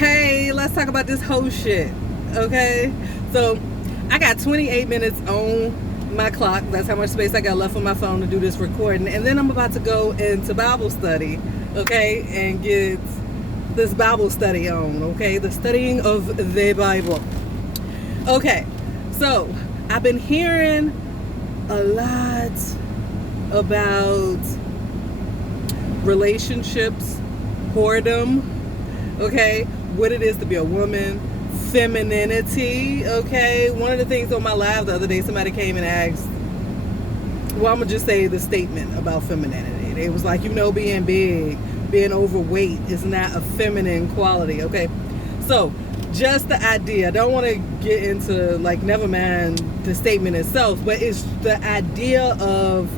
Hey, let's talk about this whole shit. Okay? So, I got 28 minutes on my clock. That's how much space I got left on my phone to do this recording. And then I'm about to go into Bible study, okay? And get this Bible study on, okay? The studying of the Bible. Okay, so I've been hearing a lot about relationships, whoredom, okay? What it is to be a woman, femininity, okay? One of the things on my live the other day, somebody came and asked, well, I'm gonna just say the statement about femininity. They was like, being big, being overweight is not a feminine quality, okay? So, just the idea, I don't want to get into, never mind the statement itself, but it's the idea of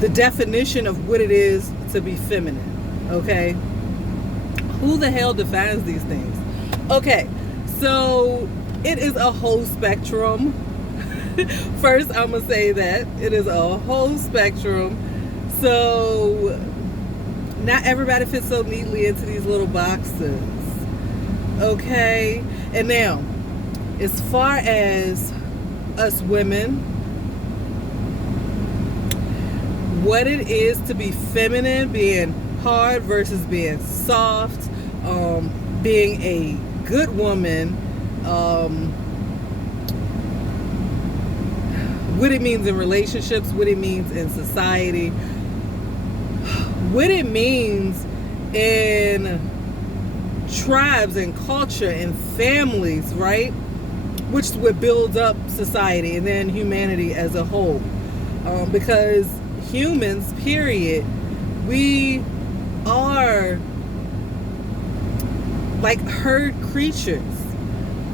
the definition of what it is to be feminine, okay? Who the hell defines these things? Okay, so it is a whole spectrum. First, I'm going to say that it is a whole spectrum. So, not everybody fits so neatly into these little boxes. Okay? And now, as far as us women, what it is to be feminine, being hard versus being soft, being a good woman, what it means in relationships, what it means in society, what it means in tribes and culture and families, right? Which would build up society and then humanity as a whole. Because humans, period, we are like herd creatures.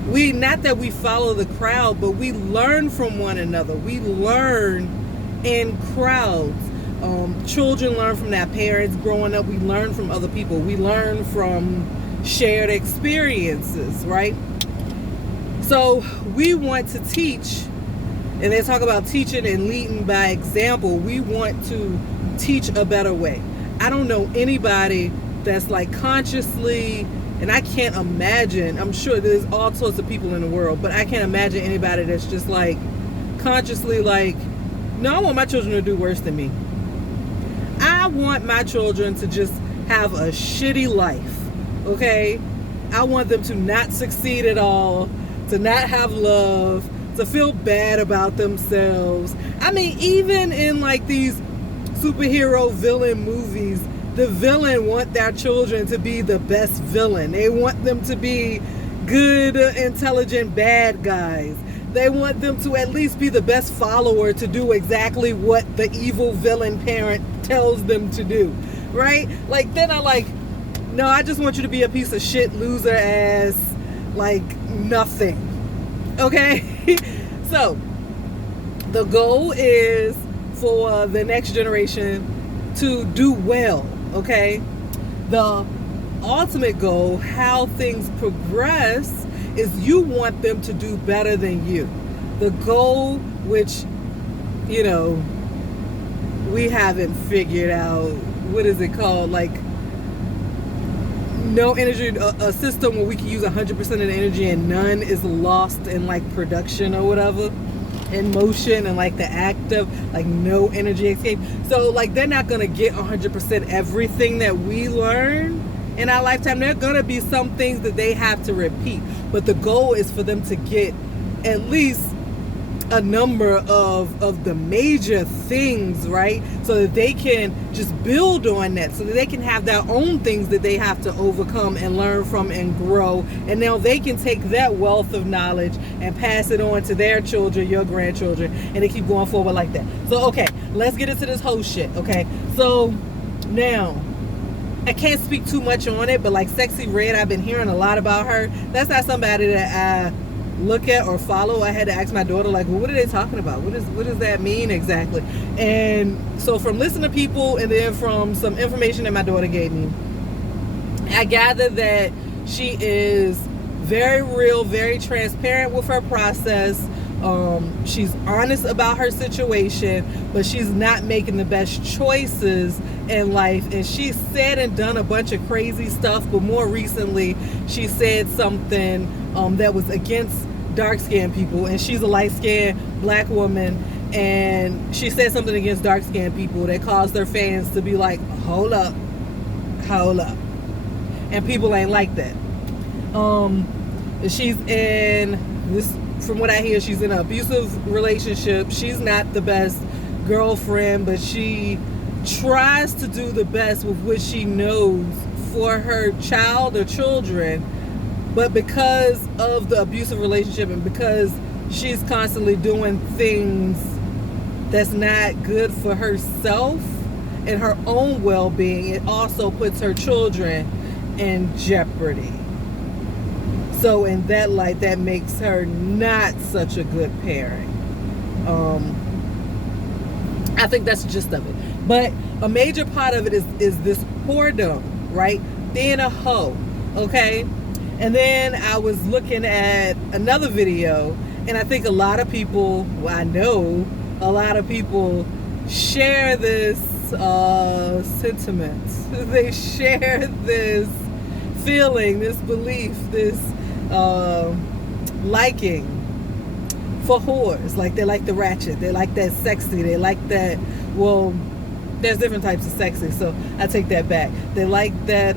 Not that we follow the crowd, but we learn from one another. We learn in crowds. Children learn from their parents. Growing up, we learn from other people. We learn from shared experiences, right? So we want to teach, and they talk about teaching and leading by example. We want to teach a better way. I don't know anybody that's consciously, and I can't imagine, I'm sure there's all sorts of people in the world, but I can't imagine anybody that's just consciously no, I want my children to do worse than me. I want my children to just have a shitty life, okay? I want them to not succeed at all, to not have love, to feel bad about themselves. I mean, even in these superhero villain movies, the villain want their children to be the best villain. They want them to be good, intelligent, bad guys. They want them to at least be the best follower to do exactly what the evil villain parent tells them to do, right? Then no, I just want you to be a piece of shit, loser ass, nothing, okay? So, the goal is for the next generation to do well, okay? The ultimate goal, how things progress, is you want them to do better than you. The goal, which, we haven't figured out, what is it called? No energy, a system where we can use 100% of the energy and none is lost in production or whatever, in motion, and the act of no energy escape. So they're not gonna get 100% everything that we learn in our lifetime. There are gonna be some things that they have to repeat, but the goal is for them to get at least a number of the major things, right? So that they can just build on that, so that they can have their own things that they have to overcome and learn from and grow. And now they can take that wealth of knowledge and pass it on to their children, your grandchildren, and they keep going forward like that. So, okay, let's get into this whole shit, okay? So, now, I can't speak too much on it, but Sexy Red, I've been hearing a lot about her. That's not somebody that I look at or follow. I had to ask my daughter, well, what are they talking about? What does that mean exactly? And so from listening to people and then from some information that my daughter gave me, I gathered that she is very real, very transparent with her process. She's honest about her situation, but she's not making the best choices in life, and she said and done a bunch of crazy stuff, but more recently she said something that was against dark-skinned people, and she's a light-skinned black woman, and she said something against dark-skinned people that caused their fans to be like, hold up, and people ain't like that. She's in this, from what I hear, she's in an abusive relationship. She's not the best girlfriend, but she tries to do the best with what she knows for her child or children. But because of the abusive relationship and because she's constantly doing things that's not good for herself and her own well-being, it also puts her children in jeopardy. So in that light, that makes her not such a good parent. I think that's the gist of it. But a major part of it is this whoredom, right? Being a hoe, okay? And then I was looking at another video, and I think a lot of people, well, I know a lot of people share this sentiment. They share this feeling, this belief, this liking for whores. Like, they like the ratchet, they like that sexy, they like that, well, there's different types of sexy, so I take that back. They like that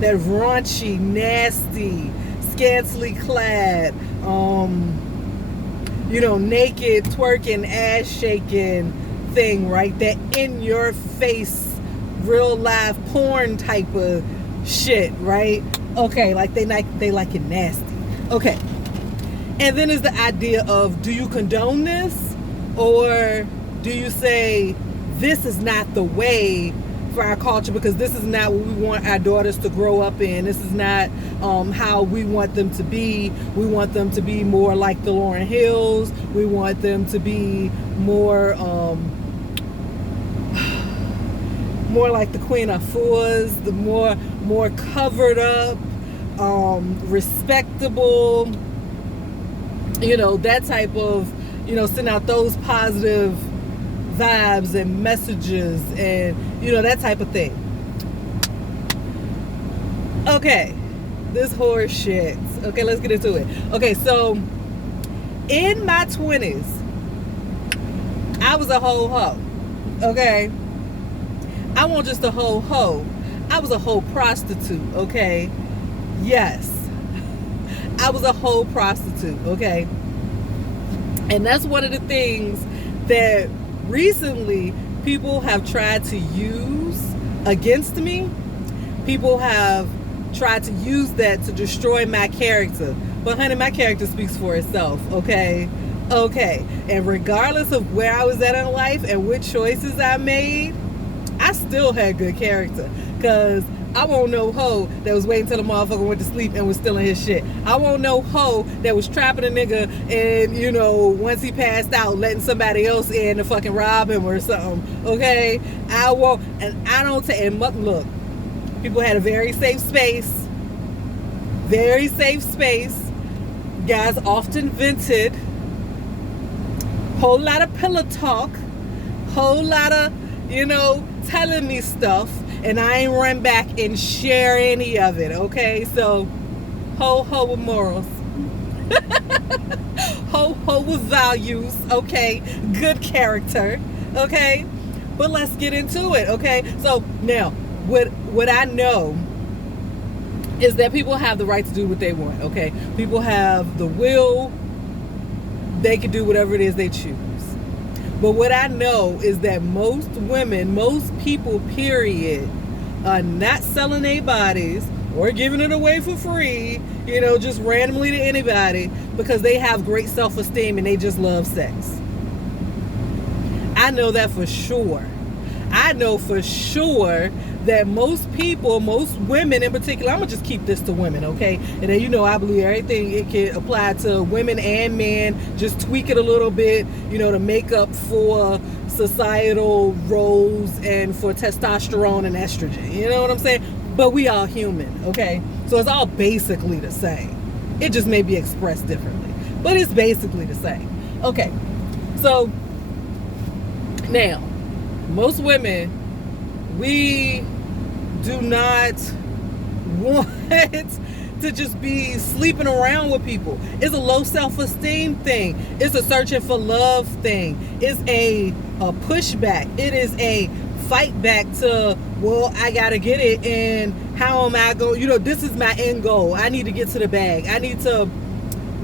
that raunchy, nasty, scantily clad, naked, twerking, ass shaking thing, right? That in your face, real live porn type of shit, right? Okay, like they like it nasty. Okay. And then is the idea of, do you condone this? Or do you say, this is not the way for our culture, because this is not what we want our daughters to grow up in. This is not how we want them to be. We want them to be more like the Lauryn Hills. We want them to be more more like the Queen Afus, the more covered up, respectable, that type of, send out those positive vibes and messages and that type of thing. Okay, this horse shit. Okay, let's get into it. Okay, so in my 20s, I was a whole hoe. Okay, I wasn't just a whole hoe, I was a whole prostitute. Okay, yes, I was a whole prostitute. Okay, and that's one of the things that recently people have tried to use against me. People have tried to use that to destroy my character. But honey, my character speaks for itself, okay? Okay. And regardless of where I was at in life and what choices I made, I still had good character. Because I won't no hoe that was waiting till the motherfucker went to sleep and was stealing his shit. I won't no hoe that was trapping a nigga and, once he passed out, letting somebody else in to fucking rob him or something. Okay? I won't. And I don't look, people had a very safe space. Very safe space. Guys often vented. Whole lot of pillow talk. Whole lot of, telling me stuff. And I ain't run back and share any of it, okay? So, ho with morals. ho with values, okay? Good character, okay? But let's get into it, okay? So, now, what I know is that people have the right to do what they want, okay? People have the will. They can do whatever it is they choose. But what I know is that most women, most people, period, are not selling their bodies or giving it away for free, just randomly to anybody, because they have great self-esteem and they just love sex. I know that for sure. I know for sure that most people, most women in particular, I'm going to just keep this to women, okay? And then, I believe everything, it can apply to women and men. Just tweak it a little bit, to make up for societal roles and for testosterone and estrogen. You know what I'm saying? But we all human, okay? So it's all basically the same. It just may be expressed differently. But it's basically the same. Okay, so now, most women, we do not want to just be sleeping around with people. It's a low self-esteem thing. It's a searching for love thing. It's a pushback. It is a fight back to, well, I gotta get it, and how am I going, this is my end goal. I need to get to the bag. I need to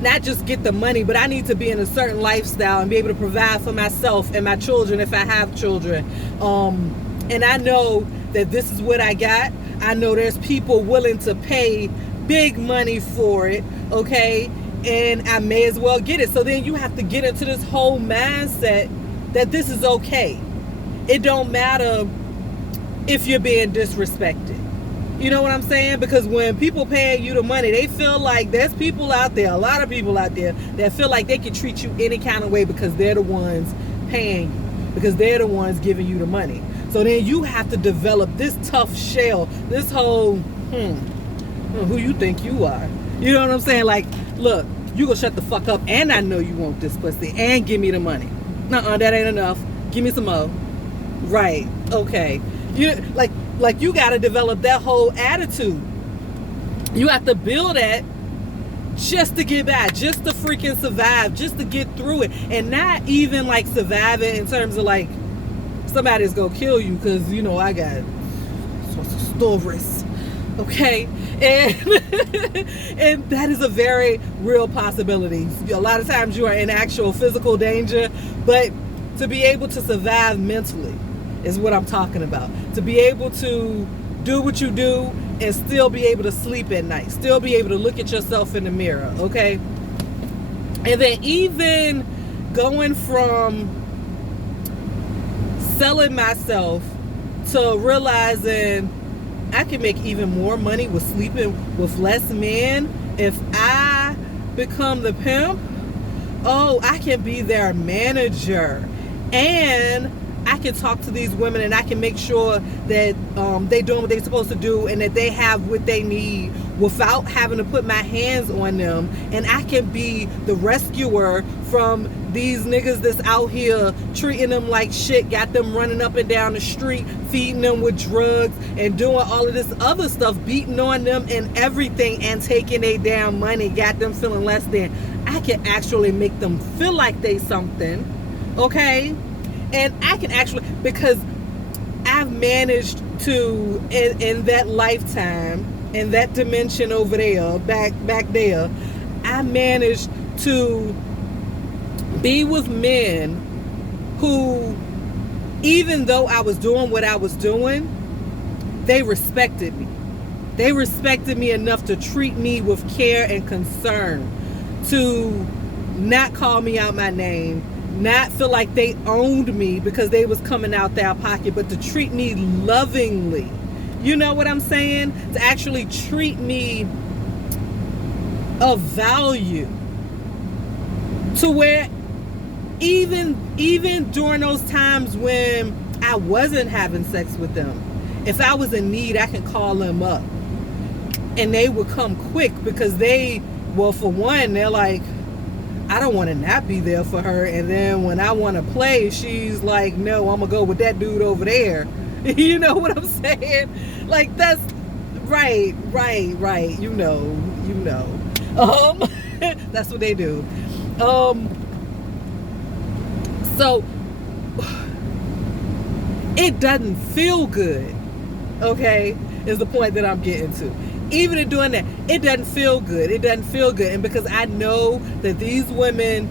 not just get the money, but I need to be in a certain lifestyle and be able to provide for myself and my children if I have children. And I know that this is what I got. I know there's people willing to pay big money for it, okay? And I may as well get it. So then you have to get into this whole mindset that this is okay. It don't matter if you're being disrespected. You know what I'm saying? Because when people paying you the money, they feel like there's people out there, a lot of people out there, that feel like they can treat you any kind of way because they're the ones paying you, because they're the ones giving you the money. So then you have to develop this tough shell, this whole, who you think you are. You know what I'm saying? Like, look, you gonna shut the fuck up, and I know you want this pussy, and give me the money. Nuh-uh, that ain't enough. Give me some more. Right, okay. You like you gotta develop that whole attitude. You have to build that just to get by, just to freaking survive, just to get through it. And not even like surviving in terms of like somebody's gonna kill you, because I got sorts of stories. Okay, and that is a very real possibility. A lot of times you are in actual physical danger, but to be able to survive mentally is what I'm talking about. To be able to do what you do and still be able to sleep at night, still be able to look at yourself in the mirror, okay? And then even going from selling myself to realizing I can make even more money with sleeping with less men if I become the pimp. Oh, I can be their manager, and I can talk to these women, and I can make sure that they doing what they're supposed to do, and that they have what they need without having to put my hands on them. And I can be the rescuer from these niggas that's out here treating them like shit, got them running up and down the street, feeding them with drugs and doing all of this other stuff, beating on them and everything, and taking their damn money, got them feeling less than. I can actually make them feel like they something, okay? And I can actually, because I've managed to, in that lifetime, in that dimension over there, back there, I managed to be with men who, even though I was doing what I was doing, they respected me. They respected me enough to treat me with care and concern, to not call me out my name, not feel like they owned me because they was coming out their pocket, but to treat me lovingly. You know what I'm saying? To actually treat me of value, to where even during those times when I wasn't having sex with them, if I was in need, I can call them up and they would come quick, because for one, they're like, I don't want to not be there for her. And then when I want to play, she's like, no, I'm going to go with that dude over there. You know what I'm saying? Like, that's right. You know. That's what they do. So it doesn't feel good, okay, is the point that I'm getting to. Even in doing that, it doesn't feel good. It doesn't feel good. And because I know that these women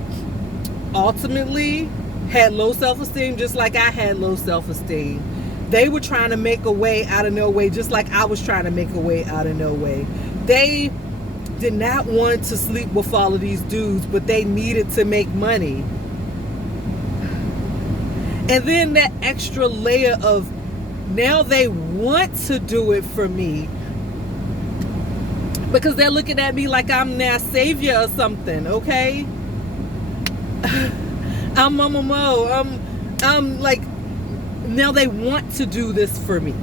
ultimately had low self-esteem, just like I had low self-esteem. They were trying to make a way out of no way, just like I was trying to make a way out of no way. They did not want to sleep with all of these dudes, but they needed to make money. And then that extra layer of, now they want to do it for me, because they're looking at me like I'm their savior or something, okay? I'm Mama Mo. I'm like, now they want to do this for me.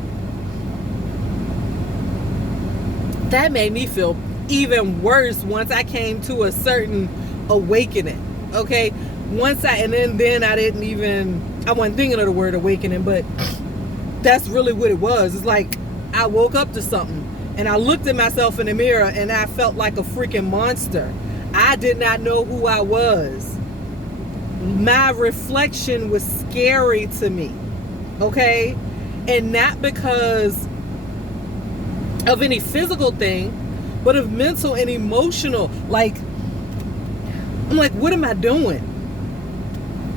That made me feel even worse once I came to a certain awakening, okay? And then I didn't even I wasn't thinking of the word awakening, but that's really what it was. It's like I woke up to something and I looked at myself in the mirror and I felt like a freaking monster. I did not know who I was. My reflection was scary to me, okay? And not because of any physical thing, but of mental and emotional. Like, I'm like, what am I doing?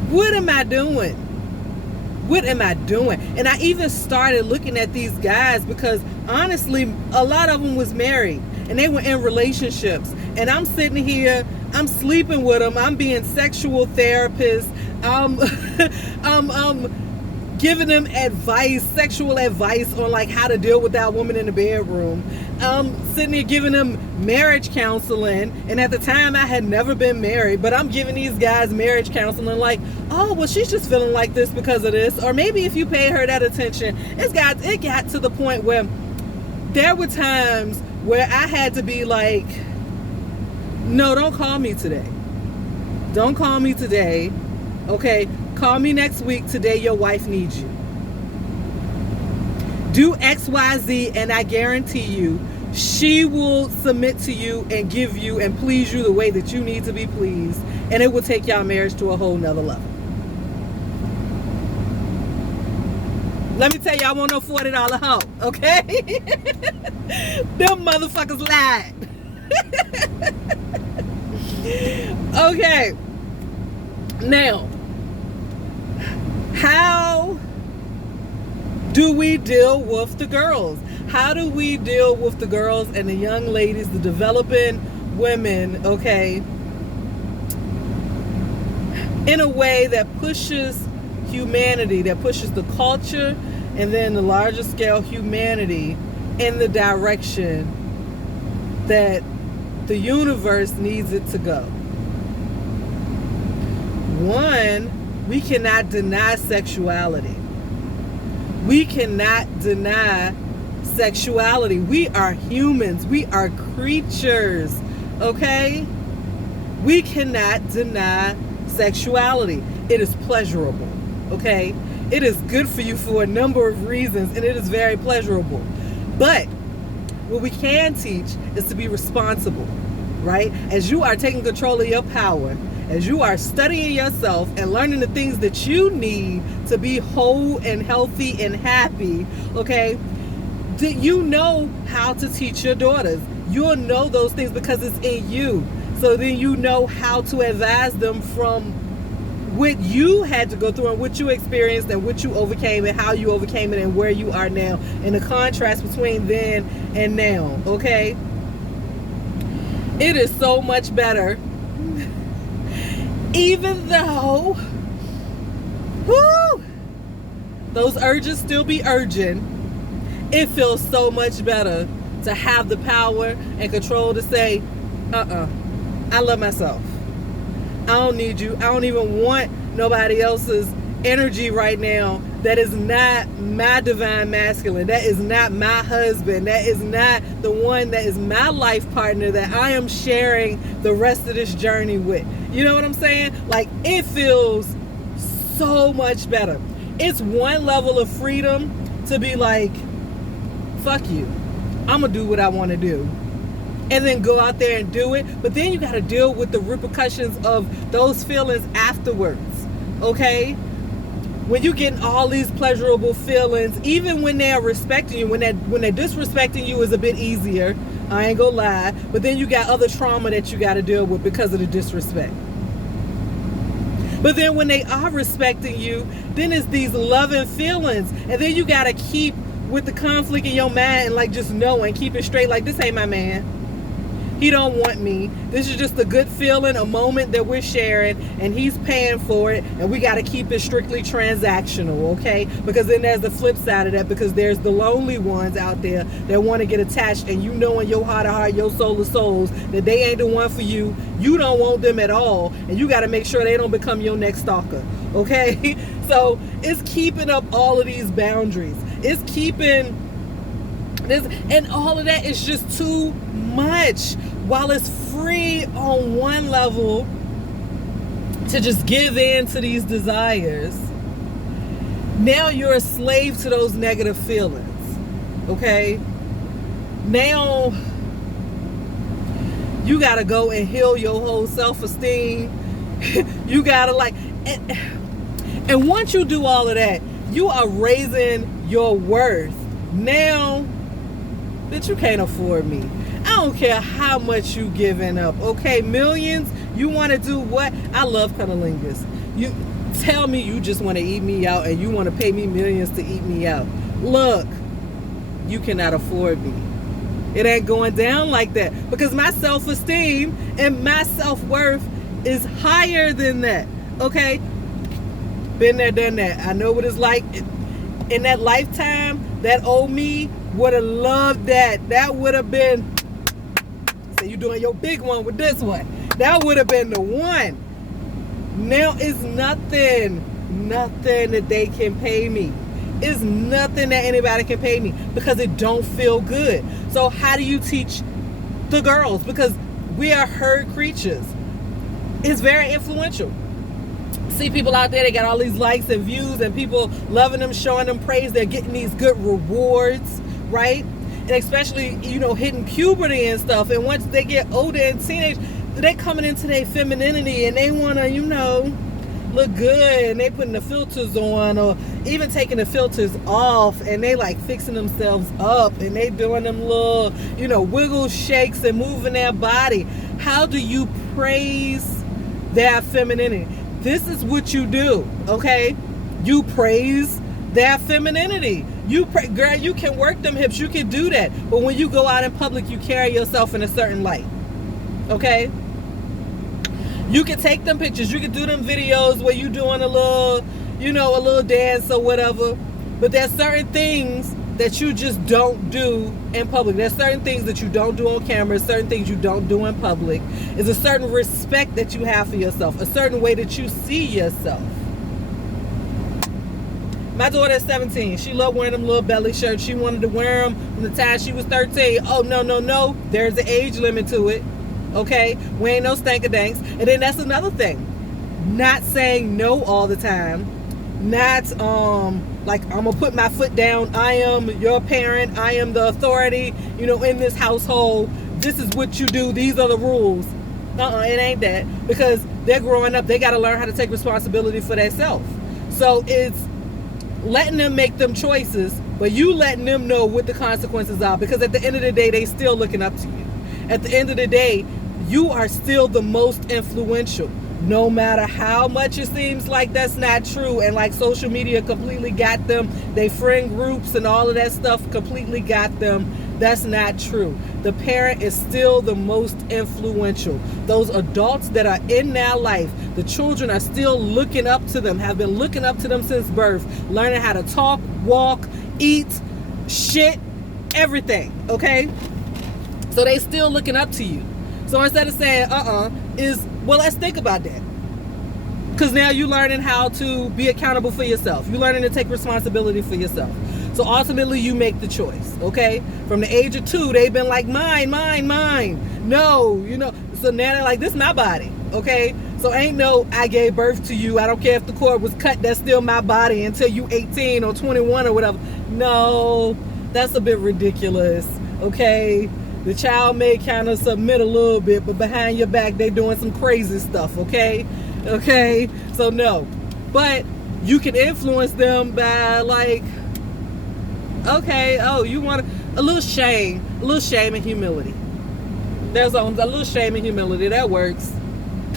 What am I doing? What am I doing? And I even started looking at these guys because honestly, a lot of them was married and they were in relationships. And I'm sitting here, I'm sleeping with them. I'm being sexual therapist. I'm giving them advice, sexual advice on like how to deal with that woman in the bedroom. I'm sitting here giving them marriage counseling, and at the time I had never been married, but I'm giving these guys marriage counseling like, oh, well, she's just feeling like this because of this, or maybe if you pay her that attention. It got to the point where there were times where I had to be like, no, don't call me today. Don't call me today. Okay, call me next week. Today your wife needs you. Do X, Y, Z, and I guarantee you, she will submit to you and give you and please you the way that you need to be pleased. And it will take y'all marriage to a whole nother level. Let me tell you, I want no $40 hoe, okay? Them motherfuckers lied. Okay. Now, how do we deal with the girls? How do we deal with the girls and the young ladies, the developing women, okay, in a way that pushes humanity, that pushes the culture and then the larger scale humanity in the direction that the universe needs it to go? One, we cannot deny sexuality. We cannot deny sexuality. We are humans. We are creatures. Okay? We cannot deny sexuality. It is pleasurable. Okay? It is good for you for a number of reasons, and it is very pleasurable. But what we can teach is to be responsible, right? As you are taking control of your power, as you are studying yourself and learning the things that you need to be whole and healthy and happy, okay, you know how to teach your daughters. You'll know those things because it's in you. So then you know how to advise them from what you had to go through and what you experienced and what you overcame and how you overcame it and where you are now and the contrast between then and now, okay? It is so much better. Even though, those urges still be urging, it feels so much better to have the power and control to say, I love myself. I don't need you. I don't even want nobody else's energy right now that is not my divine masculine. That is not my husband. That is not the one that is my life partner that I am sharing the rest of this journey with. You know what I'm saying? Like, it feels so much better. It's one level of freedom to be like, fuck you. I'm going to do what I want to do. And then go out there and do it. But then you got to deal with the repercussions of those feelings afterwards. Okay? When you're getting all these pleasurable feelings, even when they're respecting you, when they're disrespecting you is a bit easier. I ain't gonna lie. But then you got other trauma that you got to deal with because of the disrespect. But then when they are respecting you, then it's these loving feelings. And then you got to keep with the conflict in your mind and like just know and keep it straight. Like, this ain't my man. He don't want me. This is just a good feeling, a moment that we're sharing, and he's paying for it, and we got to keep it strictly transactional, okay? Because then there's the flip side of that, because there's the lonely ones out there that want to get attached, and you know in your heart of heart, your soul of souls, that they ain't the one for you. You don't want them at all, and you got to make sure they don't become your next stalker, okay? So it's keeping up all of these boundaries. It's keeping this, and all of that is just too much. While it's free on one level to just give in to these desires, Now you're a slave to those negative feelings. Okay? Now you gotta go and heal your whole self-esteem. You gotta and once you do all of that, you are raising your worth. Now, bitch, you can't afford me. I don't care how much you giving up. Okay, millions, you want to do what? I love cunnilingus. You tell me you just want to eat me out and you want to pay me millions to eat me out. Look, you cannot afford me. It ain't going down like that, because my self-esteem and my self-worth is higher than that. Okay? Been there, done that. I know what it's like. In that lifetime, that old me would have loved that. That would have been, so you doing your big one with this one. That would have been the one. Now it's nothing that they can pay me. It's nothing that anybody can pay me, because it don't feel good. So how do you teach the girls? Because we are herd creatures. It's very influential. See people out there, they got all these likes and views and people loving them, showing them praise. They're getting these good rewards, right? And especially, hitting puberty and stuff. And once they get older and teenage, they coming into their femininity and they want to, look good, and they putting the filters on, or even taking the filters off, and they like fixing themselves up, and they doing them little, wiggle shakes and moving their body. How do you praise their femininity? This is what you do, okay? You praise their femininity. Girl, you can work them hips, you can do that. But when you go out in public, you carry yourself in a certain light, okay? You can take them pictures, you can do them videos where you doing a little dance or whatever. But there's certain things that you just don't do in public. There's certain things that you don't do on camera, certain things you don't do in public. There's a certain respect that you have for yourself, a certain way that you see yourself. My daughter is 17. She loved wearing them little belly shirts. She wanted to wear them from the time she was 13. Oh, no. There's an age limit to it. Okay? We ain't no stank-a-danks. And then that's another thing. Not saying no all the time. Not, I'm going to put my foot down. I am your parent. I am the authority, in this household. This is what you do. These are the rules. It ain't that. Because they're growing up. They got to learn how to take responsibility for themselves. So it's letting them make them choices, but you letting them know what the consequences are. Because at the end of the day, they still looking up to you. At the end of the day, you are still the most influential. No matter how much it seems like that's not true, and like social media completely got them, they friend groups and all of that stuff completely got them, that's not true. The parent is still the most influential. Those adults that are in their life, the children are still looking up to them, have been looking up to them since birth, learning how to talk, walk, eat, shit, everything, okay? So they still looking up to you. So instead of saying, well, let's think about that. Because now you're learning how to be accountable for yourself. You're learning to take responsibility for yourself. So ultimately, you make the choice, okay? From the age of 2, they've been like, mine. No, So now they're like, this is my body, okay? So ain't no, I gave birth to you. I don't care if the cord was cut. That's still my body until you 18 or 21 or whatever. No, that's a bit ridiculous, okay? The child may kind of submit a little bit, but behind your back, they doing some crazy stuff, okay? Okay? So no. But you can influence them by okay, you want a little shame and humility. There's a little shame and humility. That works.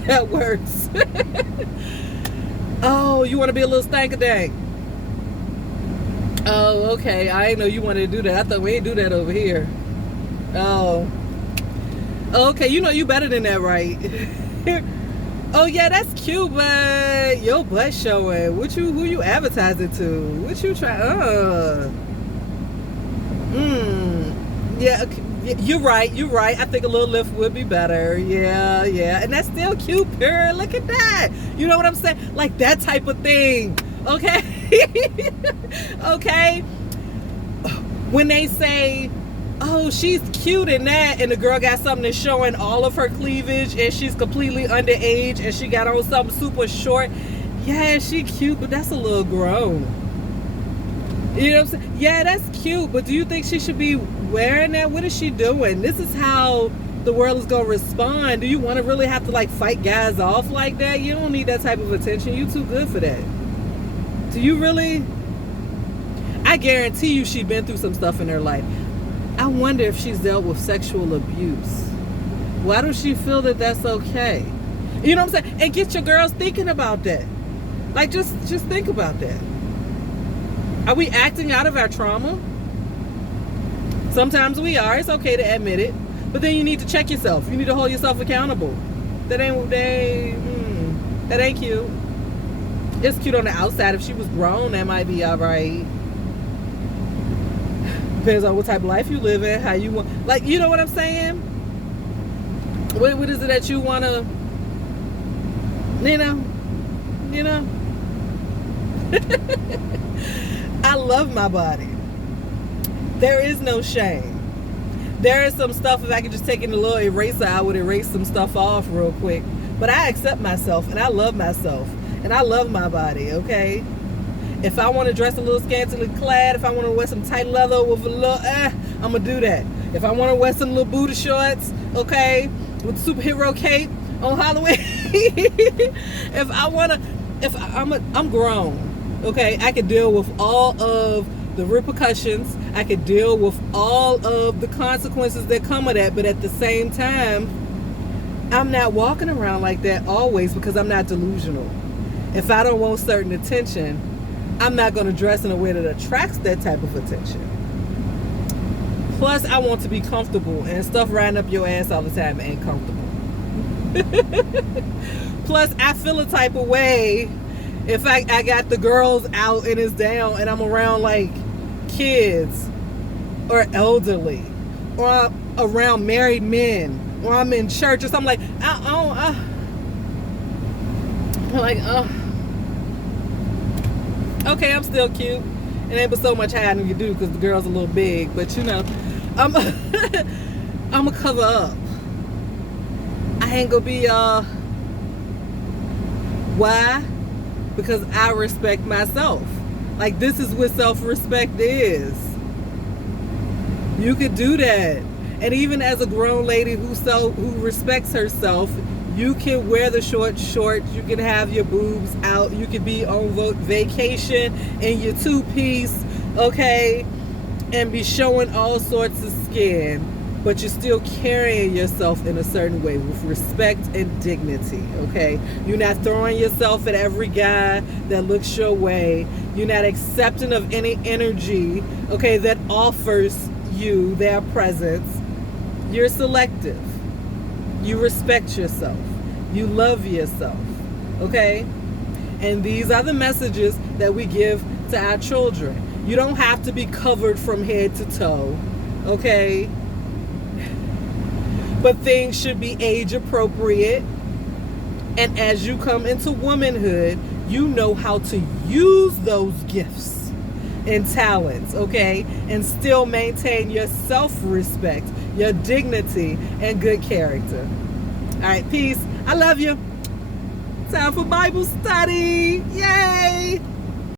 That works. Oh, you want to be a little stank-a-dank. Oh, okay. I didn't know you wanted to do that. I thought we ain't do that over here. Oh, okay. You better than that, right? Oh yeah, that's cute, but your butt showing. Who you advertising to? What you try? Yeah, you're right. I think a little lift would be better. Yeah, and that's still cute, girl. Look at that. You know what I'm saying? Like that type of thing. Okay. Okay. When they say, oh, she's cute in that, and the girl got something that's showing all of her cleavage, and she's completely underage, and she got on something super short. Yeah, she cute, but that's a little grown. You know what I'm saying? Yeah, that's cute, but do you think she should be wearing that? What is she doing? This is how the world is going to respond. Do you want to really have to like fight guys off like that? You don't need that type of attention. You too good for that. Do you really? I guarantee you she's been through some stuff in her life. I wonder if she's dealt with sexual abuse. Why does she feel that that's okay? You know what I'm saying? And get your girls thinking about that. Like, just think about that. Are we acting out of our trauma? Sometimes we are. It's okay to admit it. But then you need to check yourself. You need to hold yourself accountable. That ain't cute. It's cute on the outside. If she was grown, that might be all right. Depends on what type of life you live in, how you want. Like, you know what I'm saying? What is it that you want to, you know? I love my body. There is no shame. There is some stuff, if I could just take in a little eraser, I would erase some stuff off real quick. But I accept myself, and I love myself, and I love my body, okay? If I want to dress a little scantily clad, if I want to wear some tight leather with a little, I'm going to do that. If I want to wear some little booty shorts, okay, with superhero cape on Halloween, I'm grown, okay? I can deal with all of the repercussions. I could deal with all of the consequences that come with that, but at the same time, I'm not walking around like that always because I'm not delusional. If I don't want certain attention, I'm not going to dress in a way that attracts that type of attention. Plus, I want to be comfortable, and stuff riding up your ass all the time ain't comfortable. Plus, I feel a type of way if I got the girls out and it's down and I'm around like kids or elderly or around married men or I'm in church or something like, okay, I'm still cute. It ain't but so much hiding you do because the girl's a little big, but you know, I'm gonna cover up. I ain't gonna be why? Because I respect myself. Like, this is what self-respect is. You could do that. And even as a grown lady who respects herself, you can wear the short shorts, you can have your boobs out, you can be on vacation in your two-piece, okay, and be showing all sorts of skin, but you're still carrying yourself in a certain way with respect and dignity, okay? You're not throwing yourself at every guy that looks your way. You're not accepting of any energy, okay, that offers you their presence. You're selective. You respect yourself. You love yourself, okay? And these are the messages that we give to our children. You don't have to be covered from head to toe, okay? But things should be age appropriate. And as you come into womanhood, you know how to use those gifts and talents, okay? And still maintain your self-respect, your dignity, and good character. All right, peace. I love you. Time for Bible study. Yay!